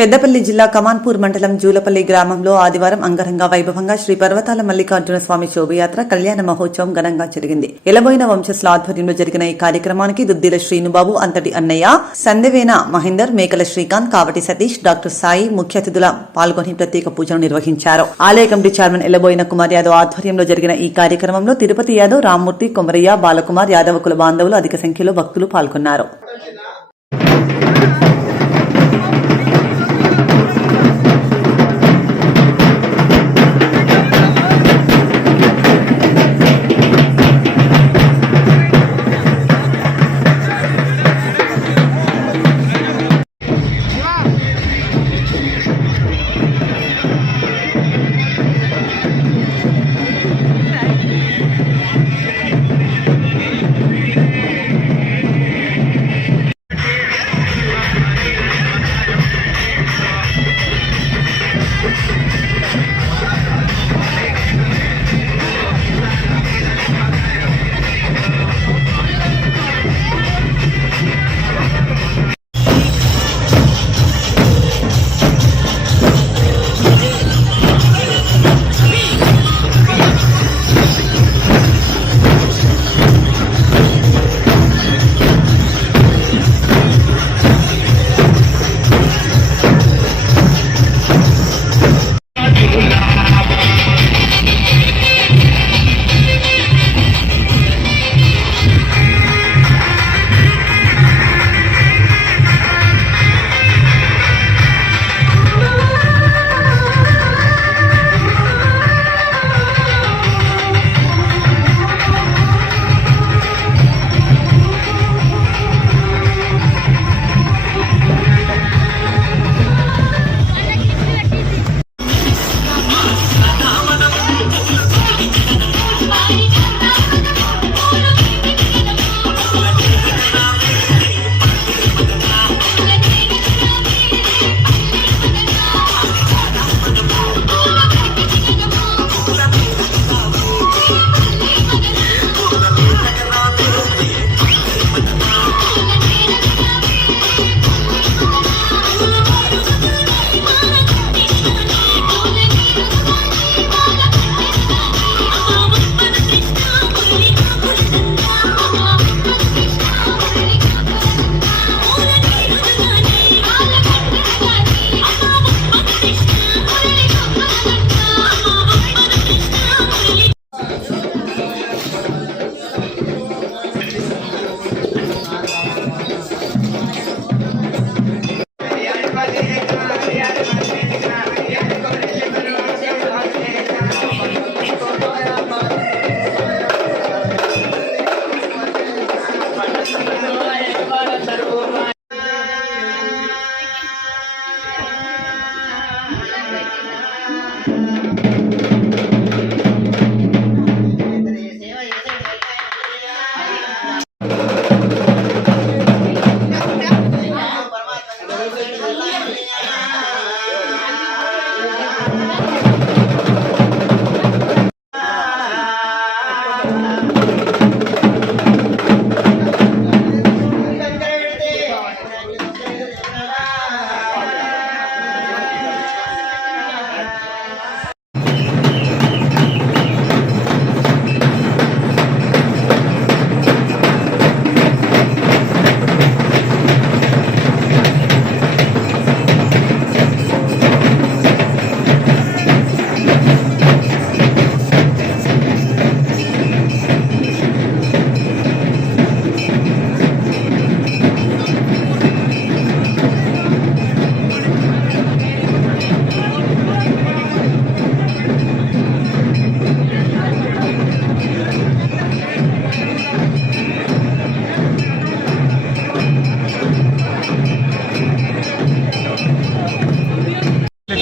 పెద్దపల్లి జిల్లా కమాన్పూర్ మండలం జూలపల్లి గ్రామంలో ఆదివారం అంగరంగ వైభవంగా శ్రీ పర్వతాల మల్లికార్జున స్వామి శోభయాత్ర కళ్యాణ మహోత్సవం ఘనంగా జరిగింది. ఎలబోయిన వంశస్థుల ఆధ్వర్యంలో జరిగిన ఈ కార్యక్రమానికి దుద్దిల శ్రీనుబాబు, అంతటి అన్నయ్య, సందెవేన మహేందర్, మేకల శ్రీకాంత్, కావటి సతీష్, డాక్టర్ సాయి ముఖ్య అతిథుల పాల్గొని ప్రత్యేక పూజలు నిర్వహించారు. ఆలయ కమిటీ చైర్మన్ ఎలబోయిన కుమార్ యాదవ్ ఆధ్వర్యంలో జరిగిన ఈ కార్యక్రమంలో తిరుపతి యాదవ్, రామ్మూర్తి, కొమరయ్య, బాలకుమార్, యాదవ కుల బాంధవులు అధిక సంఖ్యలో భక్తులు పాల్గొన్నారు.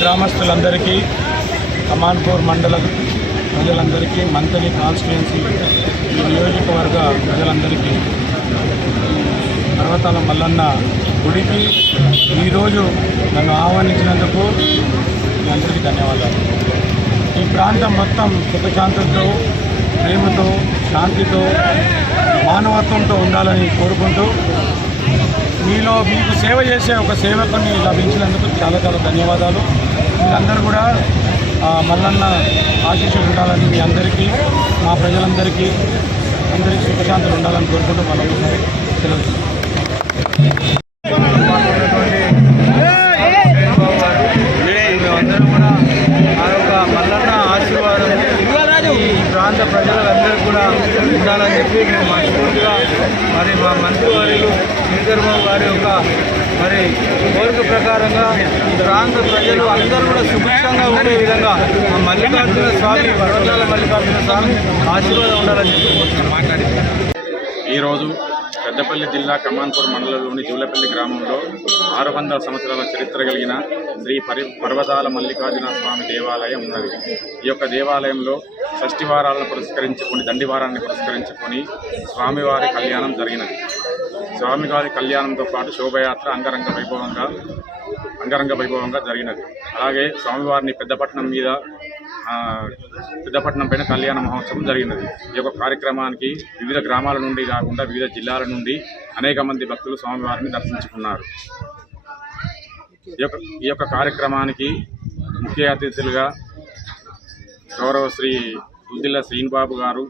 గ్రామస్తులందరికీ, కమాన్పూర్ మండల ప్రజలందరికీ, మంతని కాన్స్టిట్యుయెన్సీ నియోజకవర్గ ప్రజలందరికీ పర్వతాల మల్లన్న గుడికి ఈరోజు నన్ను ఆహ్వానించినందుకు మీ అందరికీ ధన్యవాదాలు. ఈ ప్రాంతం మొత్తం సుఖశాంతులతో, ప్రేమతో, శాంతితో, మానవత్వంతో ఉండాలని కోరుకుంటూ మీకు సేవ చేసే ఒక సేవకుని లభించినందుకు చాలా చాలా ధన్యవాదాలు. మీరందరూ కూడా మల్లన్న ఆశీస్సులు ఉండాలని మీ అందరికీ, మా ప్రజలందరికీ అందరికీ సుఖశాంతులు ఉండాలని కోరుకుంటూ మళ్ళీ సెలవు. మేమందరం కూడా ఆ యొక్క మల్లన్న ఆశీర్వాదం ఈ ప్రాంత ప్రజలందరూ కూడా ఉండాలని చెప్పి మేము మనస్ఫూర్తిగా మరి మా మంత్రివర్యులు శ్రీధర్ బాబు గారి యొక్క మరి కోరిక ప్రకారంగా ఈ ప్రాంత ప్రజలు అందరూ కూడా సుభిక్షంగా ఉండే విధంగా మా మల్లికార్జున స్వామి పర్వతాల మల్లికార్జున స్వామి ఆశీర్వాదం ఉండాలని చెప్పి మాట్లాడింది. ఈరోజు పెద్దపల్లి జిల్లా కమాన్పూర్ మండలంలోని జూలపల్లి గ్రామంలో 600 సంవత్సరాల చరిత్ర కలిగిన శ్రీ పర్వతాల మల్లికార్జున స్వామి దేవాలయం ఉన్నది. ఈ యొక్క దేవాలయంలో షష్ఠివారాలను పురస్కరించుకొని, దండివారాన్ని పురస్కరించుకొని స్వామివారి కళ్యాణం జరిగినది. స్వామివారి కళ్యాణంతో పాటు శోభయాత్ర అంగరంగ వైభవంగా జరిగినది. అలాగే స్వామివారిని పెద్దపట్నం పైన కళ్యాణ మహోత్సవం జరిగినది. ఈ యొక్క కార్యక్రమానికి వివిధ గ్రామాల నుండి కాకుండా వివిధ జిల్లాల నుండి అనేక మంది భక్తులు స్వామివారిని దర్శించుకున్నారు. ఈ యొక్క కార్యక్రమానికి ముఖ్య అతిథులుగా గౌరవ శ్రీ దుద్దిల్ల శ్రీనిబాబు గారు,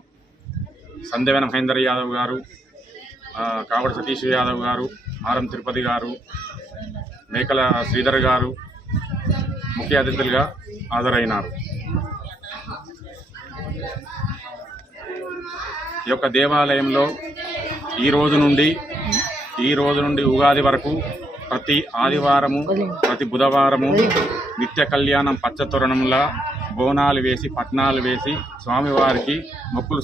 సందేవన మహేందర్ యాదవ్ గారు, కావడి సతీష్ యాదవ్ గారు, ఆరం తిరుపతి గారు, మేకల శ్రీధర్ గారు ముఖ్య అతిథులుగా హాజరైనారు. ఈ యొక్క దేవాలయంలో ఈ రోజు నుండి ఉగాది వరకు ప్రతి ఆదివారము, ప్రతి బుధవారము నిత్య కళ్యాణం పచ్చతోరణంలా బోనాలు వేసి, పట్నాలు వేసి స్వామివారికి మొక్కులు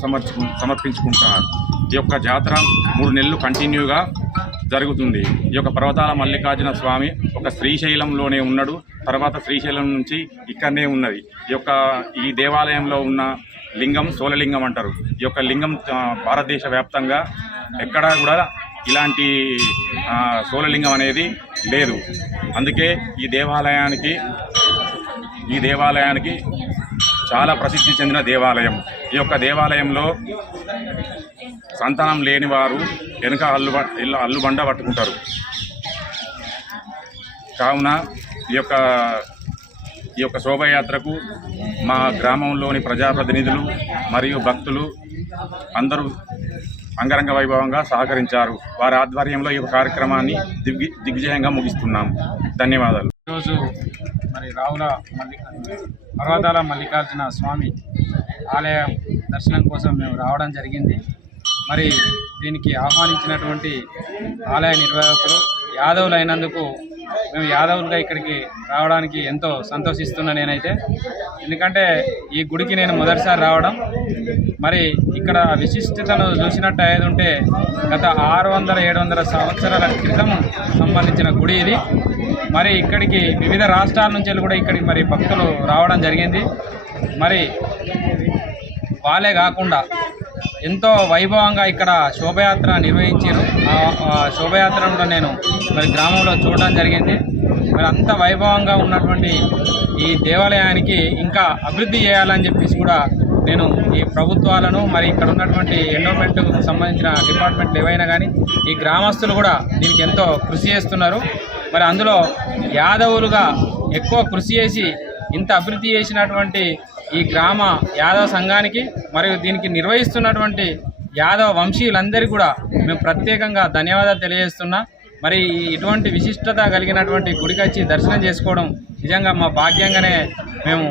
సమర్పించుకుంటున్నారు. ఈ యొక్క జాతర 3 నెలలు కంటిన్యూగా జరుగుతుంది. ఈ యొక్క పర్వతాల మల్లికార్జున స్వామి ఒక శ్రీశైలంలోనే ఉన్నాడు. తర్వాత శ్రీశైలం నుంచి ఇక్కడనే ఉన్నది. ఈ దేవాలయంలో ఉన్న లింగం సోలలింగం అంటారు. ఈ యొక్క లింగం భారతదేశ వ్యాప్తంగా ఎక్కడా కూడా ఇలాంటి సోలలింగం అనేది లేదు. అందుకే ఈ దేవాలయానికి చాలా ప్రసిద్ధి చెందిన దేవాలయం. ఈ యొక్క దేవాలయంలో సంతానం లేని వారు వెనుక అల్లుబండ పట్టుకుంటారు. కావున ఈ యొక్క శోభయాత్రకు మా గ్రామంలోని ప్రజాప్రతినిధులు మరియు భక్తులు అందరూ అంగరంగ వైభవంగా సహకరించారు. వారి ఆధ్వర్యంలో ఈ కార్యక్రమాన్ని దిగ్విజయంగా ముగిస్తున్నాము. ధన్యవాదాలు. ఈరోజు మరి పర్వతాల మల్లికార్జున స్వామి ఆలయం దర్శనం కోసం మేము రావడం జరిగింది. మరి దీనికి ఆహ్వానించినటువంటి ఆలయ నిర్వాహకులు యాదవులు అయినందుకు మేము యాదవులుగా ఇక్కడికి రావడానికి ఎంతో సంతోషిస్తున్నా నేనైతే. ఎందుకంటే ఈ గుడికి నేను మొదటిసారి రావడం, మరి ఇక్కడ విశిష్టతను చూసినట్టు అయ్యేది ఉంటే గత 600-700 సంవత్సరాల క్రితం సంబంధించిన గుడి ఇది. మరి ఇక్కడికి వివిధ రాష్ట్రాల నుంచి కూడా ఇక్కడికి మరి భక్తులు రావడం జరిగింది. మరి వాళ్ళే కాకుండా ఎంతో వైభవంగా ఇక్కడ శోభయాత్ర నిర్వహించారు. ఆ శోభయాత్రను కూడా నేను మరి గ్రామంలో చూడడం జరిగింది. మరి అంత వైభవంగా ఉన్నటువంటి ఈ దేవాలయానికి ఇంకా అభివృద్ధి చేయాలని చెప్పేసి కూడా నేను ఈ ప్రభుత్వాలను, మరి ఇక్కడ ఉన్నటువంటి ఎండోమెంట్కు సంబంధించిన డిపార్ట్మెంట్లు ఏవైనా కానీ ఈ గ్రామస్తులు కూడా దీనికి ఎంతో కృషి చేస్తున్నారు. మరి అందులో యాదవులుగా ఎక్కువ కృషి చేసి ఇంత అభివృద్ధి చేసినటువంటి ఈ గ్రామ యాదవ సంఘానికి మరియు దీనికి నిర్వహిస్తున్నటువంటి యాదవ వంశీయులందరికీ కూడా మేము ప్రత్యేకంగా ధన్యవాదాలు తెలియజేస్తున్నా. మరి ఇటువంటి విశిష్టత కలిగినటువంటి గుడికి వచ్చి దర్శనం చేసుకోవడం నిజంగా మా భాగ్యంగానే మేము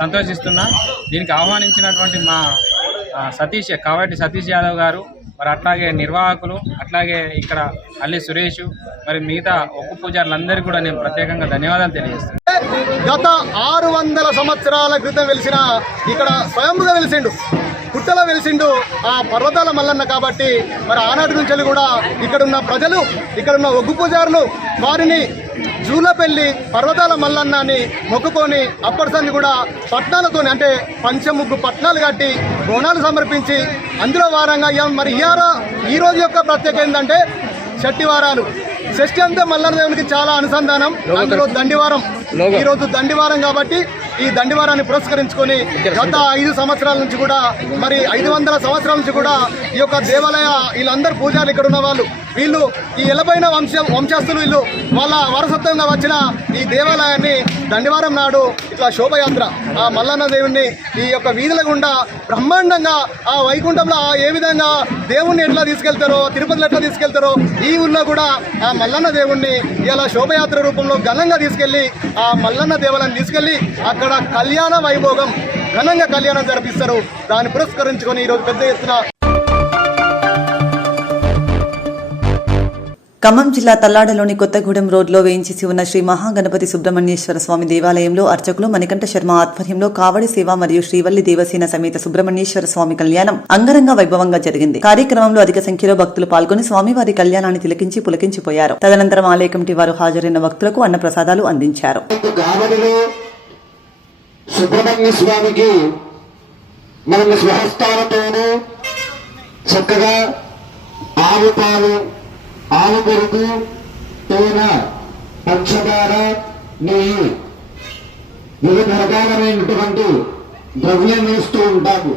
సంతోషిస్తున్నా. దీనికి ఆహ్వానించినటువంటి మా కావటి సతీష్ యాదవ్ గారు, మరి అట్లాగే నిర్వాహకులు, అట్లాగే ఇక్కడ అల్లి సురేష్, మరి మిగతా ఒక్క పూజారులందరికీ కూడా నేను ప్రత్యేకంగా ధన్యవాదాలు తెలియజేస్తాను. గత 600 సంవత్సరాల క్రితం వెలిసిన ఇక్కడ స్వయంగా వెలిసిండు, పుట్టలో వెలిసిండు ఆ పర్వతాల మల్లన్న. కాబట్టి మరి ఆనాటి నుంచి కూడా ఇక్కడున్న ప్రజలు, ఇక్కడున్న ఒగ్గు పూజారులు వారిని జూలపల్లి పర్వతాల మల్లన్నని మొక్కుకొని అప్పటిసన్ని కూడా పట్నాలతో అంటే పంచముగ్గు పట్నాలు కట్టి బోనాలు సమర్పించి అందులో వారంగా మరి ఈ రోజు యొక్క ప్రత్యేకత ఏంటంటే షష్ఠివారాలు. షష్ఠి అంతా మల్లన్న దేవునికి చాలా అనుసంధానం. అందులో దండివారం, ఈరోజు దండివారం కాబట్టి ఈ దండివారాన్ని పురస్కరించుకొని గత 5 సంవత్సరాల నుంచి కూడా మరి 500 సంవత్సరాల నుంచి కూడా ఈ యొక్క దేవాలయ వీళ్ళందరూ పూజారులు ఇక్కడ ఉన్న వాళ్ళు వీళ్ళు ఈ ఎలబైన వంశస్థులు వీళ్ళు వాళ్ళ వారసత్వంగా వచ్చిన ఈ దేవాలయాన్ని దండివారం నాడు ఇట్లా శోభయాత్ర ఆ మల్లన్న దేవుణ్ణి ఈ యొక్క వీధుల గుండా బ్రహ్మాండంగా ఆ వైకుంఠంలో ఏ విధంగా దేవుణ్ణి ఎట్లా తీసుకెళ్తారో, తిరుపతిలో ఎట్లా తీసుకెళ్తారో ఈ ఊళ్ళో కూడా ఆ మల్లన్న దేవుణ్ణి ఇలా శోభయాత్ర రూపంలో ఘనంగా తీసుకెళ్లి ఆ మల్లన్న దేవాలయాన్ని తీసుకెళ్లి అక్కడ కళ్యాణ వైభోగం ఘనంగా కళ్యాణం జరిపిస్తారు. దాన్ని పురస్కరించుకొని ఈరోజు పెద్ద ఎత్తున ఖమ్మం జిల్లా తల్లాడలోని కొత్తగూడెం రోడ్లో వేయించేసి ఉన్న శ్రీ మహాగణపతి సుబ్రహ్మణ్యేశ్వర స్వామి దేవాలయంలో అర్చకులు మణికంఠ శర్మ ఆధ్వర్యంలో కావడి సేవ మరియు శ్రీవల్లి దేవసేన సమేత సుబ్రహ్మణ్యేశ్వర స్వామి కళ్యాణం అంగరంగ వైభవంగా జరిగింది. కార్యక్రమంలో అధిక సంఖ్యలో భక్తులు పాల్గొని స్వామివారి కళ్యాణాన్ని తిలకించి పులకించిపోయారు. తదనంతరం ఆలయ కమిటీ వారు హాజరైన భక్తులకు అన్నప్రసాదాలు అందించారు. సుబ్రహ్మణ్య స్వామికి మనం స్వహస్తాలతోనూ చక్కగా ఆవు పాలు, ఆవు పెరుగు, తేనె, పంచదార, నెయ్యి వివిధ రకాలైనటువంటి ద్రవ్యం వేస్తూ ఉంటాము.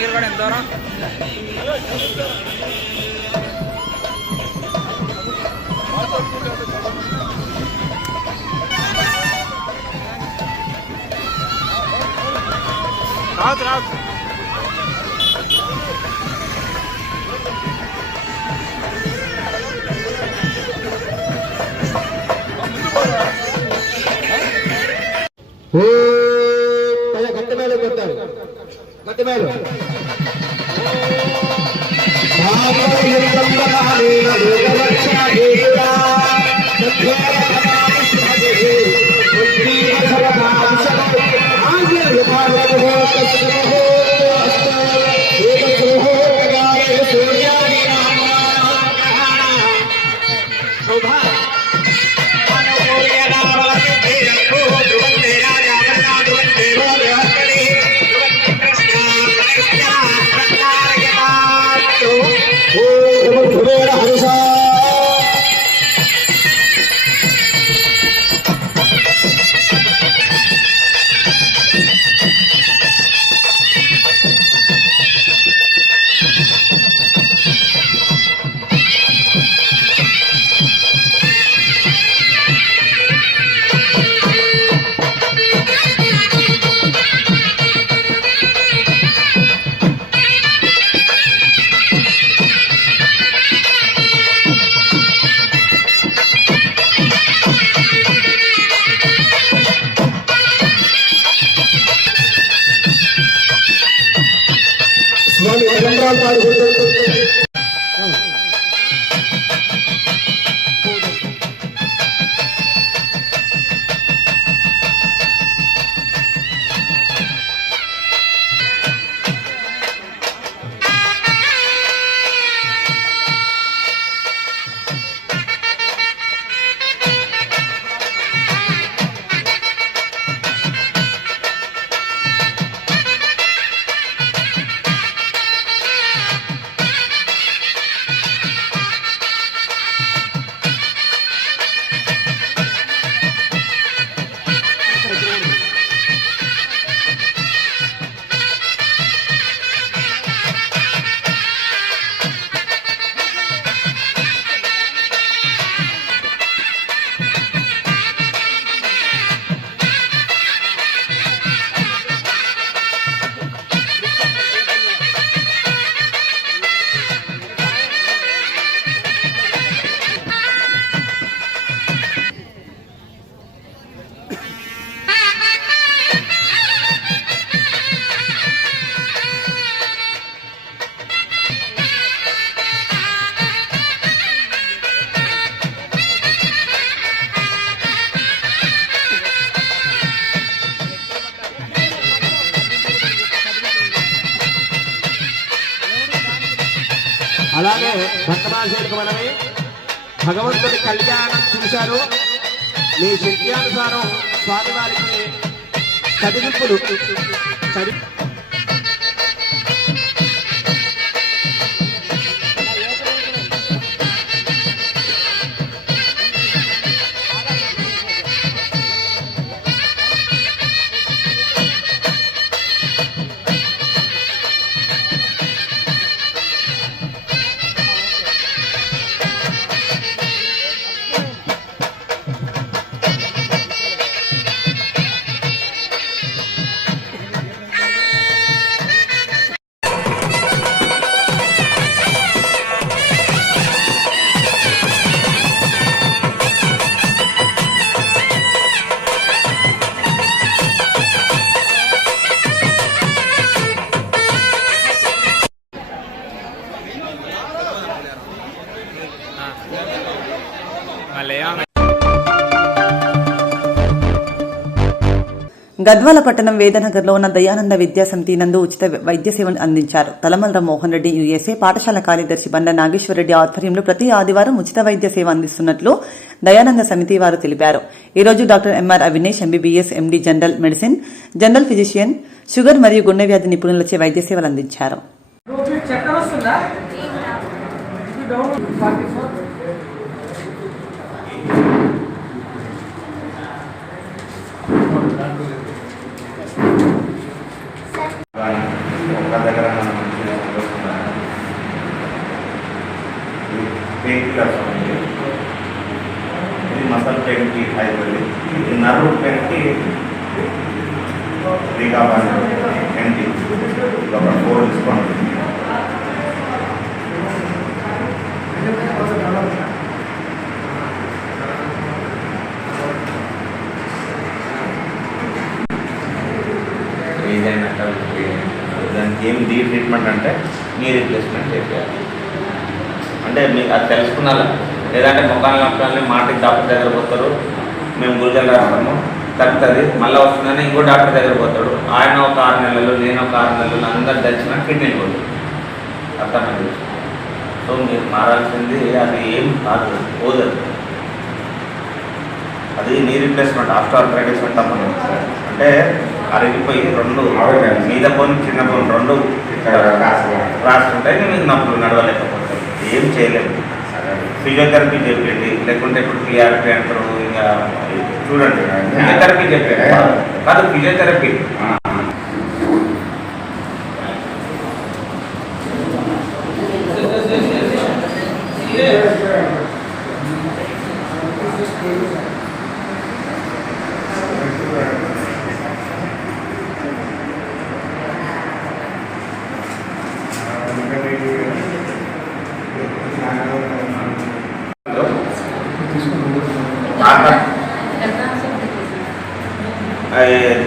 మీరు కూడా ఎంత దూరం రాదు గట్టి మేలు కొట్టారు గట్టి మేలు స్వామి రంధ్రాలు పాడుకుంటూ అలాగే భక్తమాసేలకు మనమే భగవంతుడి కళ్యాణం చూశారు. మీ శక్త్యానుసారం స్వామివారికి చదివింపులు గద్వాల పట్టణం వేదనగర్లో ఉన్న దయానంద విద్యా సమితి నందు ఉచిత వైద్య సేవను అందించారు. తలమల్ర మోహన్ రెడ్డి యుఎస్ఏ పాఠశాల కార్యదర్శి బండ నాగేశ్వరరెడ్డి ఆధ్వర్యంలో ప్రతి ఆదివారం ఉచిత వైద్య సేవ అందిస్తున్నట్లు దయానంద సమితి వారు తెలిపారు. ఈ రోజు doctor MR Avinesh MBBS MD general medicine, general physician, sugar మరియు గుండె వ్యాధి నిపుణులచే వైద్య సేవలు అందించారు. ఒక దగ్గర పెయిన్ కిల్లర్స్ ఉంది. ఇది మసల్ పెయిన్కి హైబ్రిడ్, ఇది నర్వ్ పెయిన్కి రీగాబాన్ ఎంటీ ఒక 4 తీసుకోండి. దానికి ఏం డీ ట్రీట్మెంట్ అంటే నీ రీప్లేస్మెంట్ చేయాలి. అంటే మీకు అది తెలుసుకున్నారా? లేదంటే ముఖాలని మాటకి డాక్టర్ దగ్గర పోతారు, మేము గురిజలు రాస్తాము, తగ్గుతుంది, మళ్ళీ వస్తుందని ఇంకో డాక్టర్ దగ్గర పోతాడు. ఆయన ఒక 6 నెలలు, నేను ఒక 6 నెలలు, అందరు తెలిసిన కిడ్నీలు పోతుంది. అర్థమైంది. సో మీరు మారాల్సింది అది ఏం కాదు, పోదు. అది నీ రీప్లేస్మెంట్, ఆస్టియోఆర్థరైటిస్ అంటాం మనం. అంటే అరిగిపోయి 2 మీద బోన్ చిన్న బోన్ 2 రాస్తుంటే మీకు నొప్పులు నడవలేకపోతారు, ఏం చేయలేము. ఫిజియోథెరపీ చెప్పండి, లేకుంటే ఇప్పుడు పిఆర్పీ అంటారు. ఇంకా చూడండి, ఫిజియోథెరపీ చెప్పండి కాదు, ఫిజియోథెరపీ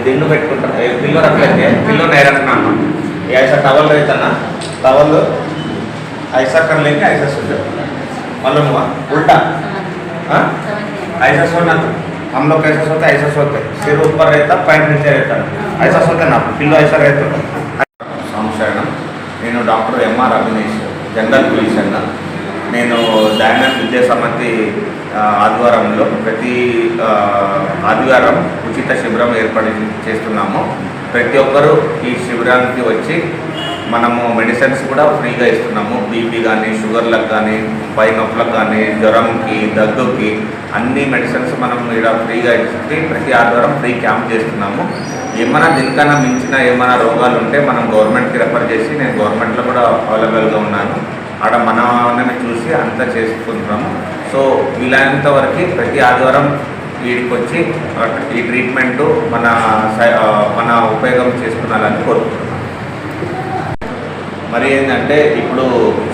దిండు పెట్టుకుంటారు. పిల్లో రखते पिल्लो नहीं रखना, ऐसा टवल रहता ना, टवल ऐसा कर लेंगे, ऐसा सो जाओ, मालूम हुआ? उल्टा ऐसा सोना. तो हम लोग कैसा सोते हैं, ऐसा सोते, सिर ऊपर रहता, पैंट नीचे रहता, ऐसा सोते ना, पिल्लो ऐसा रहता. సంశయనం. నేను doctor MR Abhinesh, general physician. నేను డైమండ్ విద్యా సమితి ఆధ్వర్యంలో ప్రతి ఆదివారం ఉచిత శిబిరం ఏర్పాటు చేస్తున్నాము. ప్రతి ఒక్కరూ ఈ శిబిరానికి వచ్చి మనము మెడిసిన్స్ కూడా ఫ్రీగా ఇస్తున్నాము. బీపీ కానీ, షుగర్లకు కానీ, పై నొప్పులకు కానీ, జ్వరంకి, దగ్గుకి అన్ని మెడిసిన్స్ మనం ఇక్కడ ఫ్రీగా ఇచ్చి ప్రతి ఆదివారం ఫ్రీ క్యాంప్ చేస్తున్నాము. ఏమైనా దీనికన్నా మించిన ఏమైనా రోగాలు ఉంటే మనం గవర్నమెంట్కి రెఫర్ చేసి, నేను గవర్నమెంట్లో కూడా అవైలబుల్గా ఉన్నాను. ఆడ మనమే చూసి అంతా చేసుకుంటున్నాము. సో వీలైనంత వరకు ప్రతి ఆదివారం వీడికి వచ్చి ఈ ట్రీట్మెంటు మన ఉపయోగం చేసుకున్నాలని కోరుకుంటున్నాం. మరి ఏంటంటే ఇప్పుడు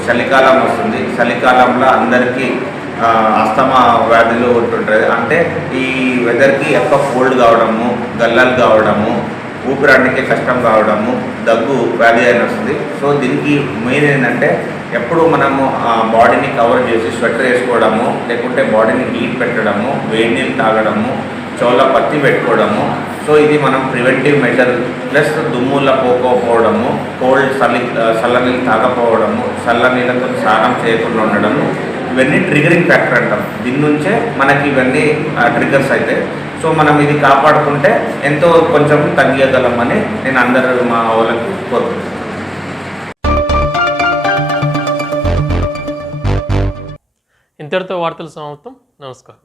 చలికాలం వస్తుంది. చలికాలంలో అందరికీ అస్తమా వ్యాధులు ఉంటుంటుంది. అంటే ఈ వెదర్కి ఎక్కువ కోల్డ్ కావడము, గల్లలు కావడము, ఊపిరాడడానికి కష్టం కావడము, దగ్గు వ్యాధి అయిన వస్తుంది. సో దీనికి మెయిన్ ఏంటంటే ఎప్పుడు మనము బాడీని కవర్ చేసి స్వెటర్ వేసుకోవడము, లేకుంటే బాడీని హీట్ పెట్టడము, వేడి నీళ్ళు తాగడము, చెవుల పత్తి పెట్టుకోవడము. సో ఇది మనం ప్రివెంటివ్ మెజర్. ప్లస్ దుమ్ముల పోకపోవడము, కోల్డ్ చల్ల నీళ్ళు తాగకపోవడము, చల్ల నీళ్ళతో స్నానం చేయకుండా ఉండడము, ఇవన్నీ ట్రిగరింగ్ ఫ్యాక్టర్ అంటాం. దీని నుంచే మనకి ఇవన్నీ ట్రిగర్స్ అయితే. సో మనం ఇది కాపాడుకుంటే ఎంతో కొంచెం తగ్గగలమని నేను అందరూ మా వాళ్ళకి కోరుకుంటున్నాను. ఇంతటితో వార్తలు సమాప్తం. నమస్కారం.